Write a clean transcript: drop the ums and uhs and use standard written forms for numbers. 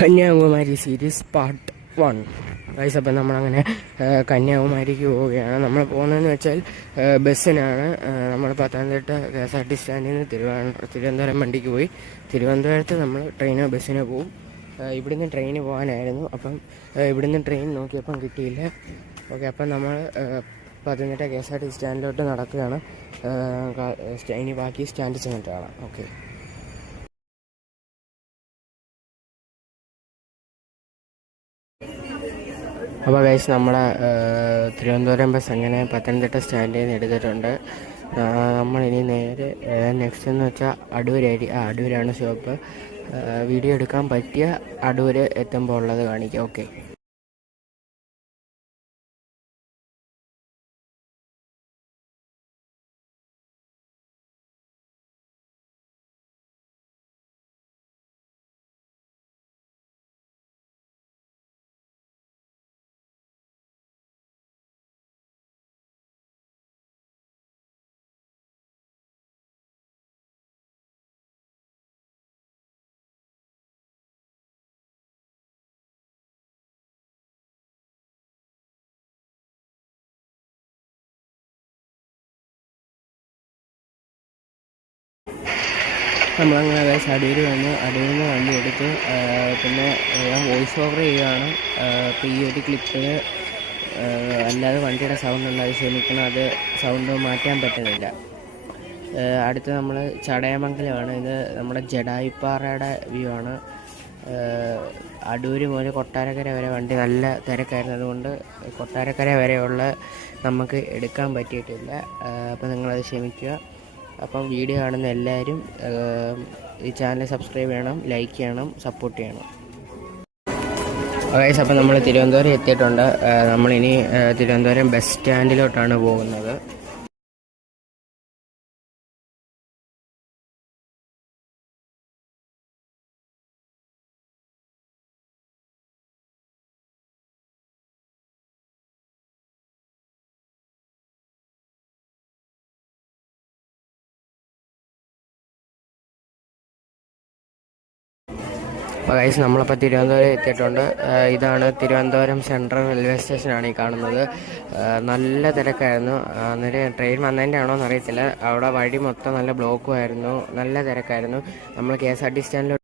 Kanyakumari series part 1 guys. അപ്പം നമ്മളങ്ങനെ കന്യാകുമാരിക്ക് പോവുകയാണ്. നമ്മൾ പോകുന്നതെന്ന് വെച്ചാൽ ബസ്സിനാണ്. നമ്മൾ പത്തനംതിട്ട KSRT സ്റ്റാൻഡിൽ നിന്ന് തിരുവനന്തപുരം വണ്ടിക്ക് പോയി തിരുവനന്തപുരത്ത് നമ്മൾ ട്രെയിനോ ബസ്സിനോ പോവും. ഇവിടുന്ന് ട്രെയിന് പോകാനായിരുന്നു. അപ്പം ഇവിടുന്ന് ട്രെയിൻ നോക്കിയപ്പം കിട്ടിയില്ല. ഓക്കെ, അപ്പം നമ്മൾ പത്തനംതിട്ട KSRT സ്റ്റാൻഡിലോട്ട് നടക്കുകയാണ്. ഇനി ബാക്കി സ്റ്റാൻഡിൽ ചെന്നിട്ട് കാണാം. ഓക്കെ. അപ്പോൾ ഗൈസ്, നമ്മുടെ തിരുവനന്തപുരം ബസ് അങ്ങനെ പത്തനംതിട്ട സ്റ്റാൻഡിൽ നിന്ന് എടുത്തിട്ടുണ്ട്. നമ്മളിനി നേരെ നെക്സ്റ്റ് എന്ന് വെച്ചാൽ അടൂരാണ് സ്റ്റോപ്പ്. വീഡിയോ എടുക്കാൻ പറ്റിയ അടൂർ എത്തുമ്പോൾ ഉള്ളത് കാണിക്കാം. ഓക്കെ. നമ്മളങ്ങനെ ഗൈസ് അടൂർ വന്ന് അടൂരിൽ നിന്ന് വണ്ടി എടുത്ത് പിന്നെ ഞാൻ വോയിസ് ഓവർ ചെയ്യുകയാണ്. ഇപ്പോൾ ഈ ഒരു ക്ലിപ്പിൽ അല്ലാതെ വണ്ടിയുടെ സൗണ്ട് ഉണ്ട്, അത് ക്ഷമിക്കണം, അത് സൗണ്ട് മാറ്റാൻ പറ്റുന്നില്ല. അടുത്ത് നമ്മൾ ചടയമംഗലമാണ്. ഇത് നമ്മുടെ ജഡായിപ്പാറയുടെ വ്യൂ ആണ്. അടൂർ മുതൽ കൊട്ടാരക്കര വരെ വണ്ടി നല്ല തിരക്കായിരുന്നു. അതുകൊണ്ട് കൊട്ടാരക്കര വരെയുള്ള നമുക്ക് എടുക്കാൻ പറ്റിയിട്ടില്ല. അപ്പോൾ നിങ്ങളത് ക്ഷമിക്കുക. അപ്പം വീഡിയോ കാണുന്ന എല്ലാവരും ഈ ചാനൽ സബ്സ്ക്രൈബ് ചെയ്യണം, ലൈക്ക് ചെയ്യണം, സപ്പോർട്ട് ചെയ്യണം. ഗൈസ്, അപ്പം നമ്മൾ തിരുവനന്തപുരം എത്തിയിട്ടുണ്ട്. നമ്മളിനി തിരുവനന്തപുരം ബസ് സ്റ്റാൻഡിലോട്ടാണ് പോകുന്നത്. അപ്പോൾ ഗൈസ്, നമ്മളപ്പോൾ തിരുവനന്തപുരം എത്തിയിട്ടുണ്ട്. ഇതാണ് തിരുവനന്തപുരം സെൻട്രൽ റെയിൽവേ സ്റ്റേഷനാണ് ഈ കാണുന്നത്. നല്ല തിരക്കായിരുന്നു. അന്നേരം ട്രെയിൻ വന്നതിൻ്റെ ആണോ എന്നറിയത്തില്ല. അവിടെ വഴി മൊത്തം നല്ല ബ്ലോക്കും ആയിരുന്നു, നല്ല തിരക്കായിരുന്നു. നമ്മൾ KSRT സ്റ്റാൻഡിലോട്ട്